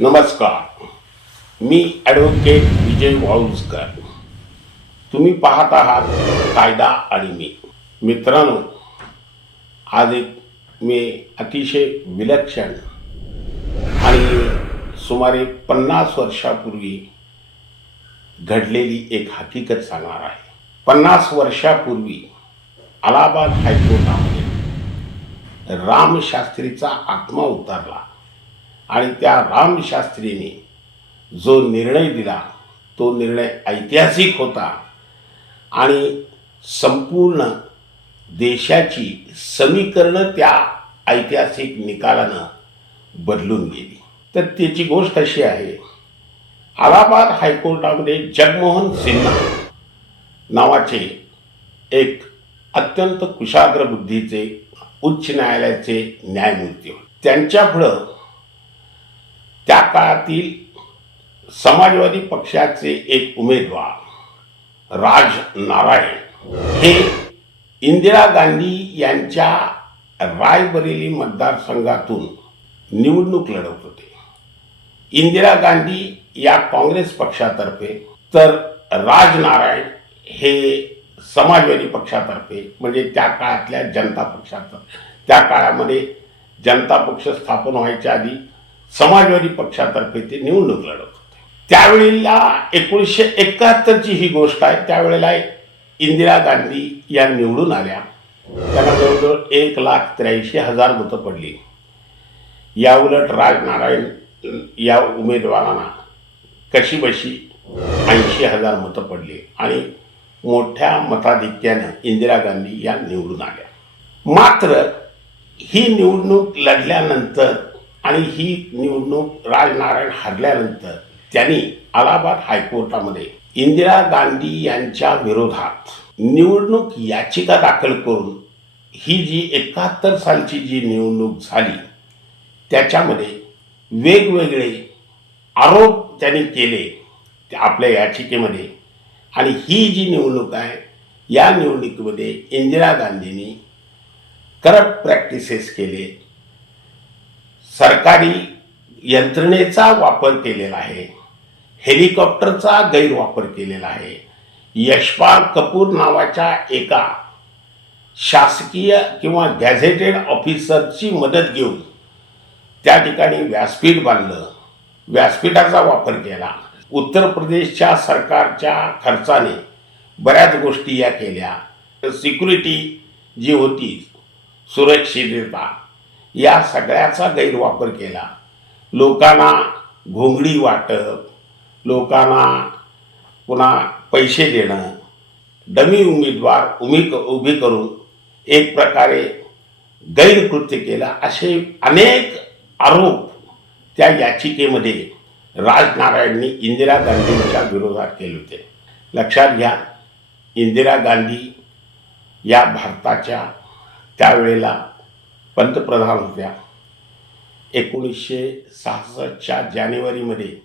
नमस्कार. मी ॲडव्होकेट विजय वाळुंजकर. तुम्ही पाहत आहात कायदा आणि मी. मित्रांनो, आज एक मी अतिशय विलक्षण आणि सुमारे 50 वर्षापूर्वी घडलेली एक हकीकत सांगणार आहे. 50 वर्षापूर्वी अलाहाबाद हायकोर्टामध्ये रामशास्त्रीचा आत्मा उतरला आणि त्या रामशास्त्रीने जो निर्णय दिला तो निर्णय ऐतिहासिक होता आणि संपूर्ण देशाची समीकरणं त्या ऐतिहासिक निकालानं बदलून गेली. तर त्याची गोष्ट अशी आहे, अलाहाबाद हायकोर्टामध्ये जगमोहन सिन्हा नावाचे एक अत्यंत कुशाग्र बुद्धीचे उच्च न्यायालयाचे न्यायमूर्ती होते. त्यांच्यापुढं त्या काळातील समाजवादी पक्षाचे एक उमेदवार राज नारायण हे इंदिरा गांधी यांच्या रायबरेली मतदारसंघातून निवडणूक लढवत होते. इंदिरा गांधी या काँग्रेस पक्षातर्फे तर राज नारायण हे समाजवादी पक्षातर्फे, म्हणजे त्या काळातल्या जनता पक्षातर्फे. त्या काळामध्ये जनता पक्ष स्थापन व्हायच्या आधी समाजवादी पक्षातर्फे ते निवडणूक लढवत होते. त्यावेळेला 1971ची ही गोष्ट आहे. त्यावेळेला इंदिरा गांधी या निवडून आल्या. त्यांना जवळजवळ 1,83,000 मतं पडली. याउलट राजनारायण या उमेदवारांना कशीबशी 80,000 मतं पडली आणि मोठ्या मताधिक्यानं इंदिरा गांधी या निवडून आल्या. मात्र ही निवडणूक लढल्यानंतर आणि ही निवडणूक राजनारायण हरल्यानंतर त्यांनी अलाहाबाद हायकोर्टामध्ये इंदिरा गांधी यांच्या विरोधात निवडणूक याचिका दाखल करून ही जी 71 सालची जी निवडणूक झाली त्याच्यामध्ये वेगवेगळे आरोप त्यांनी केले आपल्या याचिकेमध्ये. आणि ही जी निवडणूक आहे या निवडणुकीमध्ये इंदिरा गांधींनी करप्ट प्रॅक्टिसेस केले, सरकारी यंत्रणेचा वापर केलेला आहे, हेलिकॉप्टरचा गैरवापर केलेला आहे. यशपाल कपूर नावाच्या एका शासकीय किंवा गॅझेटेड ऑफिसरची मदत घेऊन त्या ठिकाणी व्यासपीठ बांधलं, व्यासपीठाचा वापर केला. उत्तर प्रदेशच्या सरकारच्या खर्चाने बऱ्याच गोष्टी या केल्या. सिक्युरिटी जी होती, सुरक्षितता, या सगळ्याचा गैरवापर केला. लोकांना घोंगडी वाटप, लोकांना पुन्हा पैसे देणं, डमी उमेदवार उभी करून एक प्रकारे गैरकृत्य केलं, असे अनेक आरोप त्या याचिकेमध्ये राजनारायणनी इंदिरा गांधींच्या विरोधात केले होते. लक्षात घ्या, इंदिरा गांधी या भारताच्या त्यावेळेला पंतप्रधान होत्या. 1966च्या जानेवारीमध्ये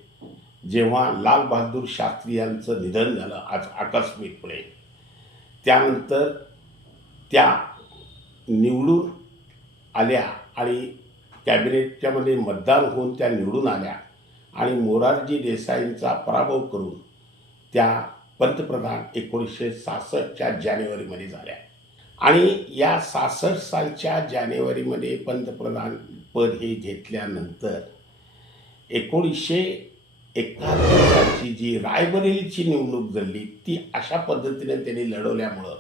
जेव्हा लाल बहादूर शास्त्री यांचं निधन झालं आज आकस्मिकपणे, त्यानंतर त्या निवडून आल्या आणि कॅबिनेटच्यामध्ये मतदान होऊन त्या निवडून आल्या आणि मोरारजी देसाईंचा पराभव करून त्या पंतप्रधान 1966च्या जानेवारीमध्ये झाल्या. आणि या 66 सालच्या जानेवारीमध्ये पंतप्रधान पद हे घेतल्यानंतर 1971 सालची जी रायबरेलीची निवडणूक झाली ती अशा पद्धतीने त्यांनी लढवल्यामुळं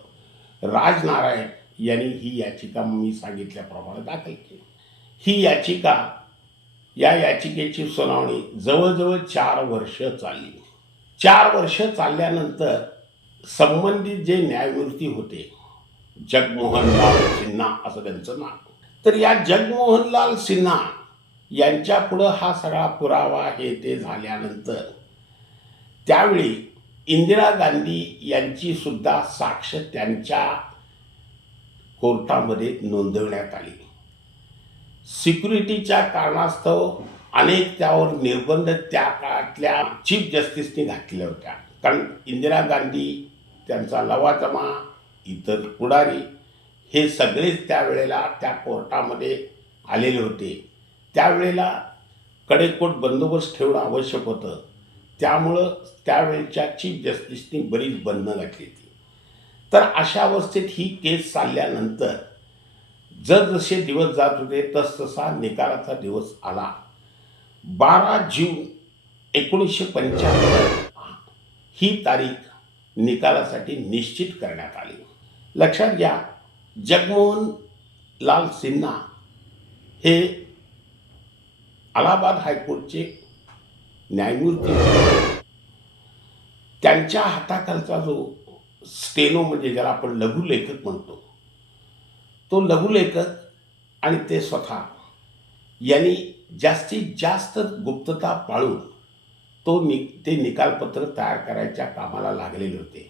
राजनारायण यांनी ही याचिका मी सांगितल्याप्रमाणे दाखल केली. ही या याचिकेची सुनावणी जवळजवळ 4 वर्ष चालली. 4 वर्ष चालल्यानंतर संबंधित जे न्यायमूर्ती होते, जगमोहनलाल सिन्हा असं त्यांचं नाव, तर या जगमोहनलाल सिन्हा यांच्यापुढं हा सगळा पुरावा हे ते झाल्यानंतर त्यावेळी इंदिरा गांधी यांची सुद्धा साक्ष त्यांच्या कोर्टामध्ये नोंदवण्यात आली. सिक्युरिटीच्या कारणास्तव अनेक त्यावर निर्बंध त्या काळातल्या चीफ जस्टिसनी घातल्या होत्या. कारण इंदिरा गांधी, त्यांचा लवाजमा, इतर पुढारी हे सगळेच त्यावेळेला त्या कोर्टामध्ये आलेले होते. त्यावेळेला कडेकोट बंदोबस्त ठेवणं आवश्यक होतं. त्यामुळं त्यावेळच्या चीफ जस्टिसनी बरीच बंधनं घातली होती. तर अशा अवस्थेत ही केस चालल्यानंतर जसजसे दिवस जात होते तसतसा निकालाचा दिवस आला. 12 जून 1975 ही तारीख निकालासाठी निश्चित करण्यात आली. लक्षात घ्या, जगमोहन लाल सिन्हा हे अलाहाबाद हायकोर्टचे न्यायमूर्ती होते. त्यांच्या हाताखालचा जो स्टेनो म्हणजे ज्याला आपण लघुलेखक म्हणतो, तो लघुलेखक आणि ते स्वतः यांनी जास्तीत जास्त गुप्तता पाळून ते निकालपत्र तयार करायच्या कामाला लागलेले होते.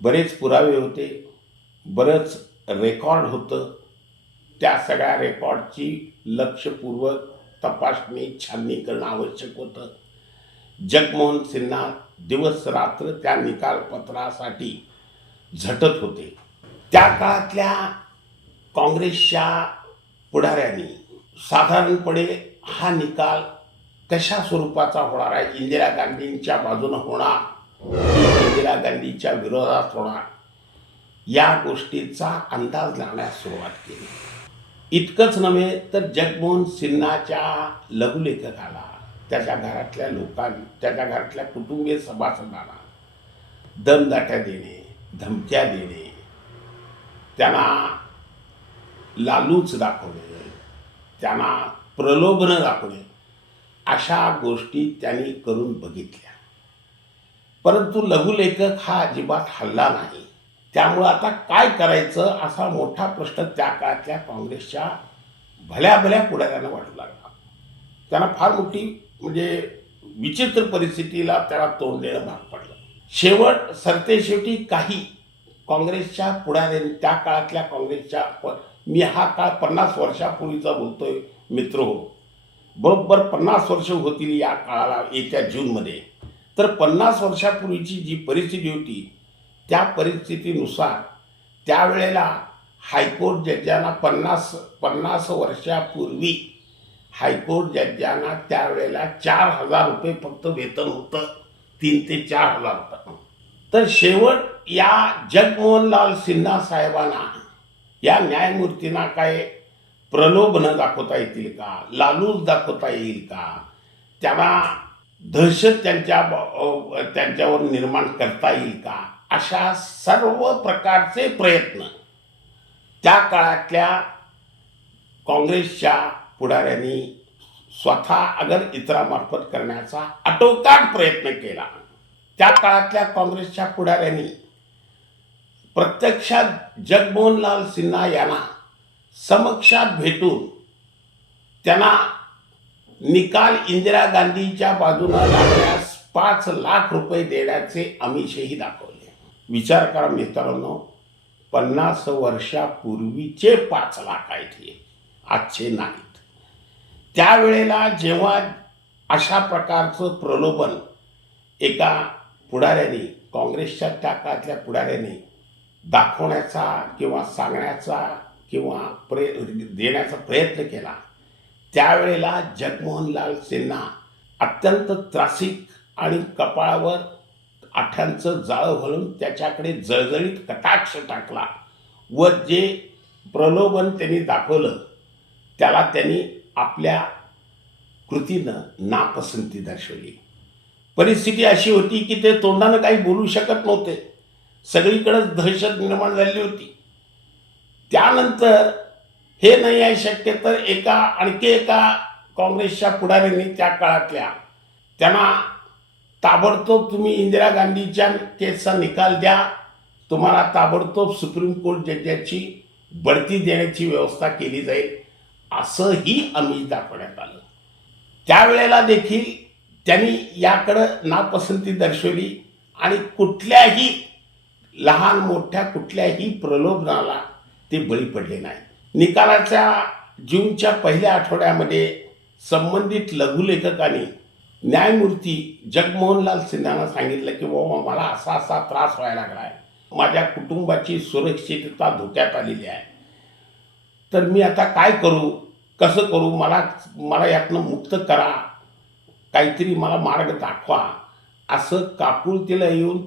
बरेच पुरावे होते, बरंच रेकॉर्ड होतं. त्या सगळ्या रेकॉर्डची लक्षपूर्वक तपासणी छाननी करणं आवश्यक होतं. जगमोहन सिन्हा दिवस रात्र त्या निकालपत्रासाठी झटत होते. त्या काळातल्या काँग्रेसच्या पुढाऱ्यांनी साधारणपणे हा निकाल कशा स्वरूपाचा होणार आहे, इंदिरा गांधींच्या बाजूनं होणार, इंदिरा गांधीच्या विरोधात होणार, या गोष्टीचा अंदाज लावण्यास सुरुवात केली. इतकंच नव्हे तर जगमोहन सिन्हाच्या लघुलेखकाला, त्याच्या घरातल्या कुटुंबीय सभासदांना दमदाट्या देणे, धमक्या देणे, त्यांना लालूच दाखवणे, त्यांना प्रलोभनं दाखवणे, अशा गोष्टी त्यांनी करून बघितल्या. परंतु लघुलेखक हा अजिबात हलला नाही. त्यामुळं आता काय करायचं असा मोठा प्रश्न त्या काळातल्या काँग्रेसच्या भल्या भल्या पुढाऱ्यांना वाटू लागला. त्यांना फार मोठी म्हणजे विचित्र परिस्थितीला त्याला तोंड देणं भाग पडलं. सरतेशेवटी काही काँग्रेसच्या पुढाऱ्यांनी, त्या काळातल्या काँग्रेसच्या, मी हा काळ 50 वर्षापूर्वीचा बोलतोय मित्र हो, बरोबर 50 वर्ष होतील या काळाला येत्या जूनमध्ये. तर 50 वर्षापूर्वीची जी परिस्थिती होती त्या परिस्थितीनुसार त्यावेळेला हायकोर्ट जजांना 50 वर्षापूर्वी हायकोर्ट जजांना त्यावेळेला 4,000 रुपये फक्त वेतन होतं, 3 ते 4,000 रुपये. तर शेवट या जगमोहनलाल सिन्हा साहेबांना, या न्यायमूर्तींना काय प्रलोभनं दाखवता येतील का, लालूच दाखवता येईल का, त्यांना दहशत त्यांच्यावर निर्माण करता येईल का, अशा सर्व प्रकारचे प्रयत्न त्या काळातल्या काँग्रेसच्या पुढाऱ्यांनी स्वतः अगर इतरामार्फत करण्याचा आटोकाट प्रयत्न केला. त्या काळातल्या काँग्रेसच्या पुढाऱ्यांनी प्रत्यक्षात जगमोहनलाल सिन्हा यांना समक्षात भेटून त्यांना निकाल इंदिरा गांधीच्या बाजूला लागल्यास 5 लाख रुपये देण्याचे आमिषही दाखवले. विचार करा मित्रांनो, 50 वर्षापूर्वीचे 5 लाख आहेत हे, आजचे नाहीत. त्यावेळेला जेव्हा अशा प्रकारचं प्रलोभन एका पुढाऱ्याने, काँग्रेसच्या त्या काळातल्या पुढाऱ्याने दाखवण्याचा किंवा सांगण्याचा किंवा देण्याचा प्रयत्न केला, त्यावेळेला जगमोहनलाल सिन्हा अत्यंत त्रासिक आणि कपाळावर आठ्यांचं जाळं घालून त्याच्याकडे जळजळीत कटाक्ष टाकला व जे प्रलोभन त्यांनी दाखवलं त्याला त्यांनी आपल्या कृतीनं नापसंती दर्शवली. परिस्थिती अशी होती की ते तोंडानं काही बोलू शकत नव्हते, सगळीकडेच दहशत निर्माण झाली होती. त्यानंतर हे नाही आहे शक्य तर आणखी एका काँग्रेसच्या पुढाऱ्यांनी त्या काळातल्या त्यांना ताबडतोब तुम्ही इंदिरा गांधीच्या केसचा निकाल द्या, तुम्हाला ताबडतोब सुप्रीम कोर्ट जजाची बढती देण्याची व्यवस्था केली जाईल, असंही आमिष दाखवण्यात आलं. त्यावेळेला देखील त्यांनी याकडं नापसंती दर्शवली आणि कुठल्याही लहान मोठ्या कुठल्याही प्रलोभनाला ते बळी पडले नाही. निकालाच्या जूनच्या पहिल्या आठवड्यामध्ये संबंधित लघुलेखकांनी न्यायमूर्ती जगमोहनलाल सिन्हांना सांगितलं की बाबा मला असा असा त्रास व्हायला लागला आहे, माझ्या कुटुंबाची सुरक्षितता धोक्यात आलेली आहे, तर मी आता काय करू, कसं करू, मला मला यातनं मुक्त करा, काहीतरी मला मार्ग दाखवा, असं काकुळतीला येऊन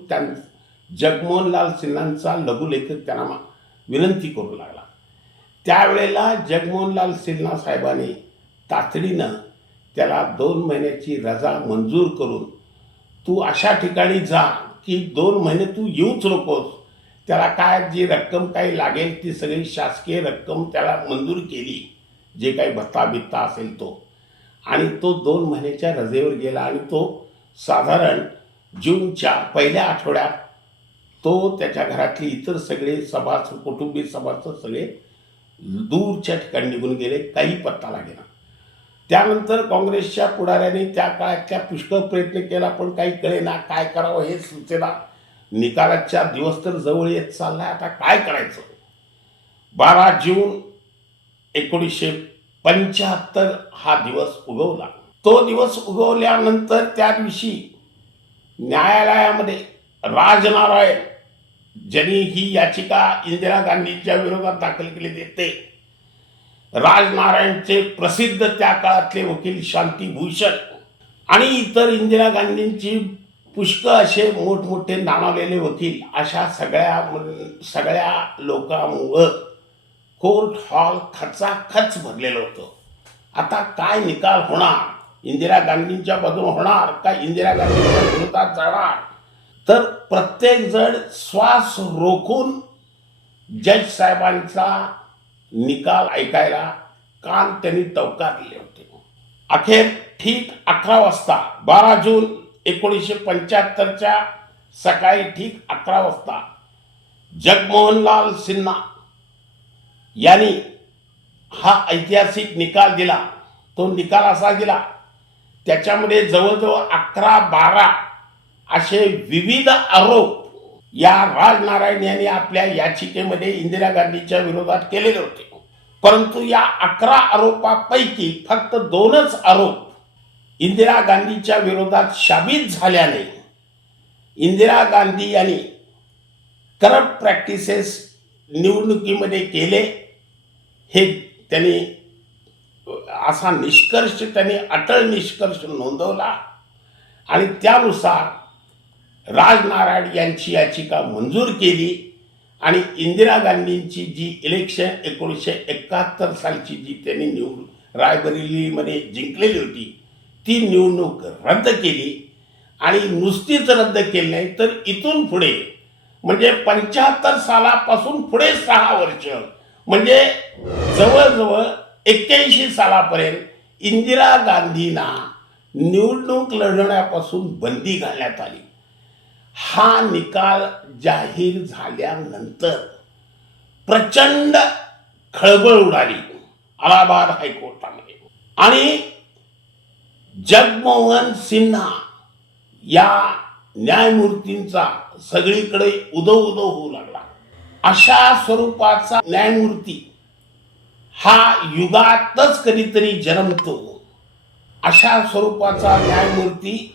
जगमोहनलाल सिन्हांचा लघुलेखक त्यांना विनंती करू लागला. त्यावेळेला जगमोहनलाल सिन्हा साहेबांनी तातडीनं त्याला 2 महिन्याची रजा मंजूर करून तू अशा ठिकाणी जा की 2 महिने तू येऊच नकोस. त्याला काय जी रक्कम काही लागेल ती सगळी शासकीय रक्कम त्याला मंजूर केली, जे काही भत्ता बित्ता असेल तो. आणि तो 2 महिन्याच्या रजेवर गेला आणि तो साधारण जूनच्या पहिल्या आठवड्यात तो त्याच्या घरातली इतर सगळे सभासद, कुटुंबीय सभासद सगळे दूरच्या ठिकाणी निघून गेले, काही पत्ता लागेना. त्यानंतर काँग्रेसच्या पुढाऱ्यांनी त्या काळातल्या पुष्कळ प्रयत्न केला, पण काही कळेना, काय करावं हे सुचेना. निकालाचा दिवस तर जवळ येत चाललाय, आता काय करायचं. 12 जून 1975 हा दिवस उगवला. तो दिवस उगवल्यानंतर त्या दिवशी न्यायालयामध्ये राजनारायण ज्यांनी ही याचिका इंदिरा गांधींच्या विरोधात दाखल केली होती, राजनारायणचे प्रसिद्ध त्या काळातले वकील शांतिभूषण आणि इतर इंदिरा गांधींची पुष्कळ असे मोठमोठे नावालेले वकील, अशा सगळ्या लोकांमुळं कोर्ट हॉल खचाखच भरलेलं होतं. आता काय निकाल होणार, इंदिरा गांधींच्या बाजूने होणार का इंदिरा गांधींच्या विरोधात जाणार. तर प्रत्येक जण श्वास रोखून जज साहेबांचा निकाल ऐकायला कान त्यांनी टवकारले होते. अखेर ठीक 11 वाजता 12 जून 1975च्या सकाळी ठीक 11 वाजता जगमोहनलाल सिन्हा यांनी हा ऐतिहासिक निकाल दिला. तो निकाल असा दिला, त्याच्यामध्ये जवळजवळ 11-12 असे विविध आरोप या राजनारायण यांनी आपल्या याचिकेमध्ये इंदिरा गांधीच्या विरोधात केलेले होते. परंतु या 11 आरोपापैकी फक्त 2च आरोप इंदिरा गांधीच्या विरोधात साबित झाल्याने इंदिरा गांधी यांनी करप्ट प्रॅक्टिसेस निवडणुकीमध्ये केले, हे त्यांनी असा निष्कर्ष, त्यांनी अटळ निष्कर्ष नोंदवला. आणि त्यानुसार राजनारायण यांची याचिका मंजूर केली आणि इंदिरा गांधींची जी इलेक्शन 1971 सालची जी त्यांनी रायबरेलीमध्ये जिंकलेली होती, ती निवडणूक रद्द केली. आणि नुसतीच रद्द केली नाही, तर इथून पुढे म्हणजे 75 सालापासून पुढे 6 वर्ष, म्हणजे जवळजवळ 81 सालापर्यंत इंदिरा गांधींना निवडणूक लढवण्यापासून बंदी घालण्यात आली. हा निकाल जाहीर झाल्यानंतर प्रचंड खळबळ उडाली अलाहाबाद हायकोर्टामध्ये. आणि जगमोहन सिन्हा या न्यायमूर्तींचा सगळीकडे उदो होऊ लागला. अशा स्वरूपाचा न्यायमूर्ती हा युगातच कधीतरी जन्मतो. अशा स्वरूपाचा न्यायमूर्ती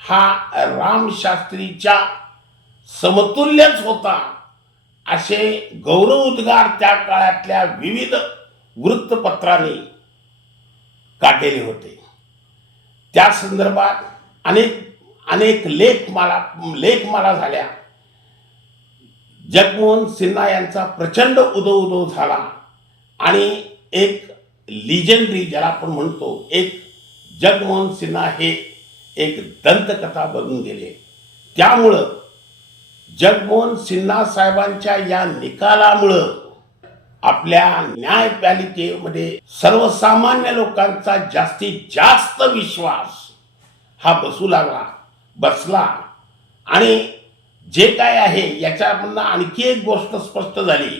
हा रामशास्त्रीच्या समतुल्यच होता, असे गौरवोद्गार त्या काळातल्या विविध वृत्तपत्रांनी काढलेले होते. त्या संदर्भात अनेक लेख मला झाल्या. जगमोहन सिन्हा यांचा प्रचंड उदो झाला आणि एक लिजंडरी ज्याला आपण म्हणतो, एक जगमोहन सिन्हा हे एक दंतकथा बनून गेले. त्यामुळं जगमोहन सिन्हा साहेबांच्या या निकालामुळं आपल्या न्यायपालिकेमध्ये सर्वसामान्य लोकांचा जास्तीत जास्त विश्वास हा बसला. आणि जे काय आहे याच्यामधनं आणखी एक गोष्ट स्पष्ट झाली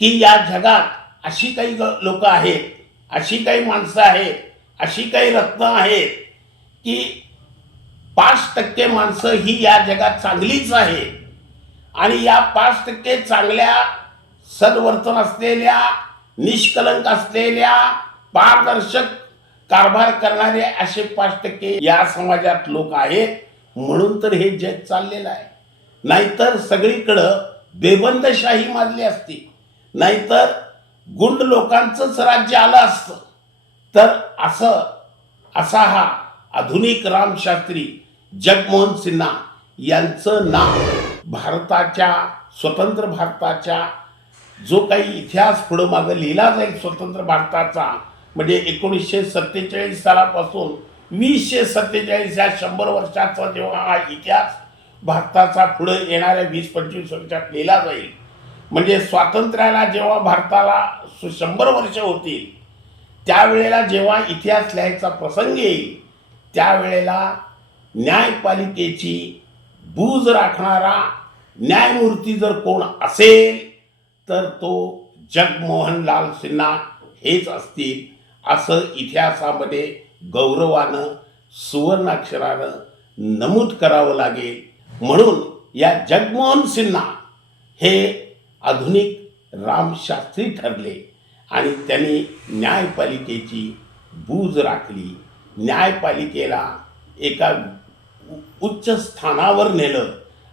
की या जगात अशी काही लोक आहेत, अशी काही माणसं आहेत, अशी काही रत्न आहेत की 5% माणसं ही या जगात चांगलीच आहेत. आणि या 5% चांगल्या, सद्वर्तन असलेल्या, निष्कलंक असलेल्या, पारदर्शक कारभार करणारे असे 5% या समाजात लोक आहेत. म्हणून तर हे जग चाललेलं आहे. नाहीतर सगळीकडं बेबंदशाही माजली असती. नाहीतर गुंड लोकांचंच राज्य आलं असतं तर असा हा आधुनिक रामशास्त्री जगमोहन सिन्हा यांचं नाव स्वतंत्र भारताच्या जो काही इतिहास पुढं मागं लिहिला जाईल स्वतंत्र भारताचा, म्हणजे 1947 सालापासून 2047 या 100 वर्षाचा जेव्हा हा इतिहास भारताचा पुढे येणाऱ्या 20-25 वर्षात लिहिला जाईल, म्हणजे स्वातंत्र्याला जेव्हा भारताला 100 वर्ष होतील त्यावेळेला जेव्हा इतिहास लिहायचा प्रसंग येईल त्यावेळेला न्यायपालिकेची बूज राखणारा न्यायमूर्ती जर कोण असेल तर तो जगमोहनलाल सिन्हा हेच असतील असं इतिहासामध्ये गौरवानं सुवर्णाक्षरानं नमूद करावं लागेल. म्हणून या जगमोहन सिन्हा हे आधुनिक रामशास्त्री ठरले आणि त्यांनी न्यायपालिकेची बूज राखली, न्यायपालिकेला एका उच्च स्थानावर नेलं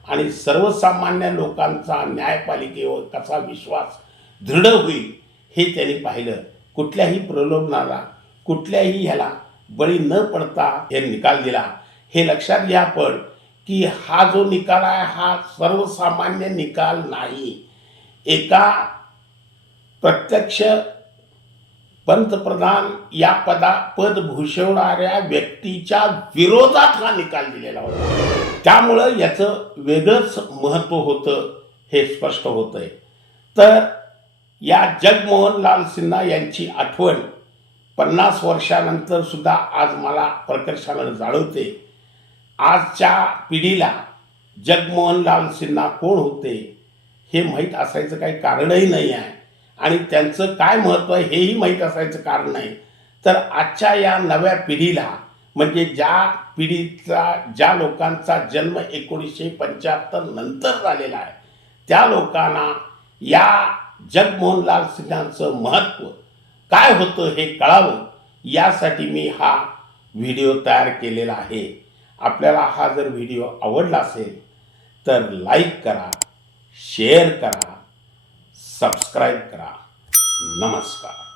आणि सर्वसामान्य लोकांचा न्यायपालिकेवर कसा विश्वास दृढ होईल हे त्यांनी पाहिलं. कुठल्याही प्रलोभनाला कुठल्याही ह्याला बळी न पडता हे निकाल दिला. हे लक्षात घ्या पण की हा जो निकाल आहे हा सर्वसामान्य निकाल नाही. एका प्रत्यक्ष पंतप्रधान या पद भूषवणाऱ्या व्यक्तीच्या विरोधात हा निकाल दिलेला होता. त्यामुळं याचं वेगळंच महत्त्व होतं हे स्पष्ट होतंय. तर या जगमोहनलाल सिन्हा यांची आठवण 50 वर्षानंतर सुद्धा आज मला प्रकर्षानं जाणवते. आजच्या पिढीला जगमोहनलाल सिन्हा कोण होते हे माहीत असायचं काही कारणही नाही आहे आणि त्यांचं काय महत्त्व आहे हेही माहीत असायचं कारण नाही. तर आजच्या या नव्या पिढीला म्हणजे ज्या लोकांचा जन्म 1975 नंतर झालेला आहे त्या लोकांना या जगमोहनलाल सिन्हांचं महत्त्व काय होतं हे कळावं यासाठी मी हा व्हिडिओ तयार केलेला आहे. आपल्याला हा जर व्हिडिओ आवडला असेल तर लाईक करा, शेअर करा, सबस्क्राईब करा. नमस्कार.